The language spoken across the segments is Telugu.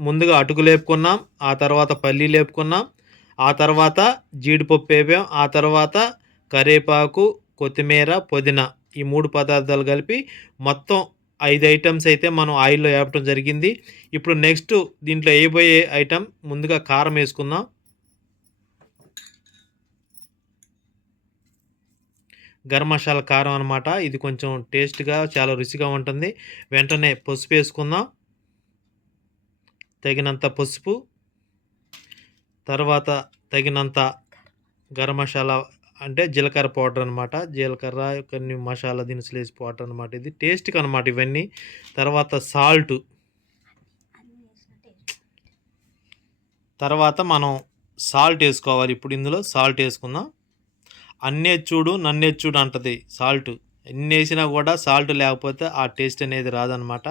ముందుగా అటుకులు వేపుకున్నాం, ఆ తర్వాత పల్లీలు వేపుకున్నాం, ఆ తర్వాత జీడిపప్పు వేపాం, ఆ తర్వాత కరివేపాకు, కొత్తిమీర, పుదీనా ఈ 3 పదార్థాలు కలిపి మొత్తం 5 ఐటమ్స్ అయితే మనం ఆయిల్‌లో వేపటం జరిగింది. ఇప్పుడు నెక్స్ట్ దీంట్లో వేయబోయే ఐటెమ్ ముందుగా కారం వేసుకుందాం. గరం మసాలా కారం అనమాట. ఇది కొంచెం టేస్ట్‌గా చాలా రుచిగా ఉంటుంది. వెంటనే పసుపు వేసుకుందాం. తగినంత పసుపు, తర్వాత తగినంత గరం మసాలా అంటే జీలకర్ర పౌడర్ అనమాట. జీలకర్ర కొన్ని మసాలా దినుసులు వేసి పౌడర్ అనమాట. ఇది టేస్ట్‌కి అనమాట ఇవన్నీ. తర్వాత తర్వాత మనం సాల్ట్ వేసుకోవాలి. ఇప్పుడు ఇందులో సాల్ట్ వేసుకుందాం. అన్నేది చూడు నన్నేది చూడు అంటది సాల్ట్. ఎన్ని వేసినా కూడా సాల్ట్ లేకపోతే ఆ టేస్ట్ అనేది రాదనమాట.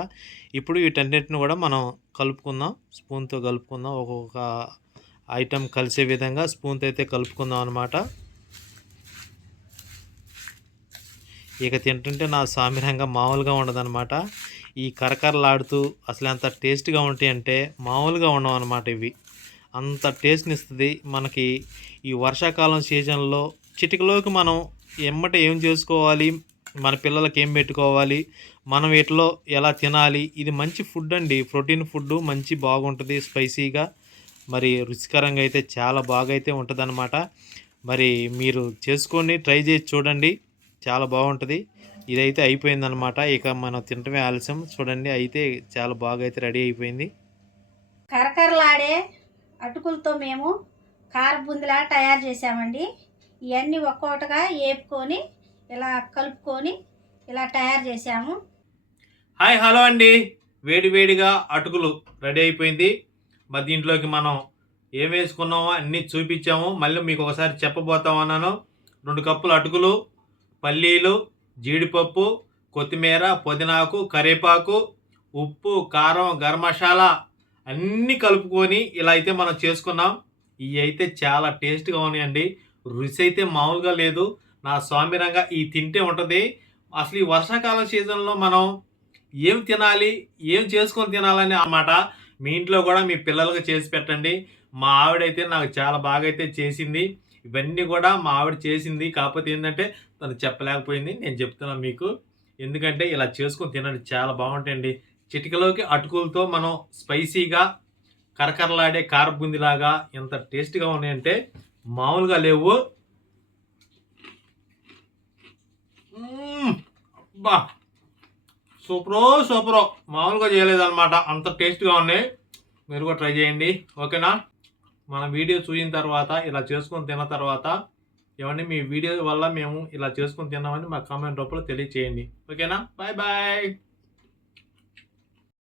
ఇప్పుడు వీటన్నిటిని కూడా మనం కలుపుకుందాం. స్పూన్‌తో కలుపుకుందాం. ఒక్కొక్క ఐటెం కలిసే విధంగా స్పూన్‌తో అయితే కలుపుకుందాం అనమాట. ఇక తింటుంటే నా సామిరంగా మామూలుగా ఉండదనమాట. ఈ కరకరలాడుతూ అసలు ఎంత టేస్ట్‌గా ఉంటాయంటే మామూలుగా ఉండవన్నమాట ఇవి. అంత టేస్ట్‌నిస్తది. మనకి ఈ వర్షాకాలం సీజన్‌లో చిటికలోకి మనం ఎమ్మటే ఏం చేసుకోవాలి, మన పిల్లలకి ఏం పెట్టుకోవాలి, మనం వీటిలో ఎలా తినాలి, ఇది మంచి ఫుడ్ అండి. ప్రోటీన్ ఫుడ్డు మంచి బాగుంటుంది స్పైసీగా. మరి రుచికరంగా అయితే చాలా బాగా అయితే ఉంటుందన్నమాట. మరి మీరు చేసుకోండి, ట్రై చేసి చూడండి. చాలా బాగుంటుంది. ఇదైతే అయిపోయిందనమాట. ఇక మనం తినటమే ఆలస్యం. చూడండి అయితే చాలా బాగా అయితే రెడీ అయిపోయింది. కరకరలాడే అటుకులతో మేము కారబుందిలా తయారు చేసామండి. ఇవన్నీ ఒక్కొక్కటిగా వేపుకొని ఇలా కలుపుకొని ఇలా తయారు చేసాము. హాయ్ హలో అండి. వేడి వేడిగా అటుకులు రెడీ అయిపోయింది. మరి దీంట్లోకి మనం ఏం వేసుకున్నామో అన్నీ చూపించాము. మళ్ళీ మీకు ఒకసారి చెప్పబోతామన్నాను. 2 కప్పులు అటుకులు, పల్లీలు, జీడిపప్పు, కొత్తిమీర, పుదీనాకు, కరివేపాకు, ఉప్పు, కారం, గరం మసాలా అన్నీ కలుపుకొని ఇలా అయితే మనం చేసుకున్నాం. ఇవి అయితే చాలా టేస్ట్‌గా ఉన్నాయండి. రుచి అయితే మామూలుగా లేదు. నా సామిరంగా ఇవి తింటే ఉంటుంది. అసలు ఈ వర్షాకాలం సీజన్‌లో మనం ఏం తినాలి, ఏం చేసుకొని తినాలని అన్నమాట. మీ ఇంట్లో కూడా మీ పిల్లలకి చేసి పెట్టండి. మా ఆవిడైతే నాకు చాలా బాగా అయితే చేసింది. ఇవన్నీ కూడా మా ఆవిడ చేసింది. కాకపోతే ఏందంటే తను చెప్పలేకపోయింది. నేను చెప్తున్నాను మీకు. ఎందుకంటే ఇలా చేసుకొని తినండి చాలా బాగుంటాయండి. చిటికలోకి అటుకులతో మనం స్పైసీగా కరకరలాడే కారబుందిలాగా ఎంత టేస్ట్‌గా ఉన్నాయంటే మామూలుగా లేవు. అబ్బా! సూపరో మామూలుగా చేయలేదన్నమాట. అంత టేస్ట్‌గా ఉన్నాయి. మీరు కూడా ట్రై చేయండి. ఓకేనా? మన వీడియో చూసిన తర్వాత ఇలా చేసుకొని తిన్న తర్వాత ఏవండీ మీ వీడియో వల్ల మేము ఇలా చేసుకొని తిన్నామని మా కామెంట్ రూపంలో తెలియచేయండి. ఓకేనా? Bye bye.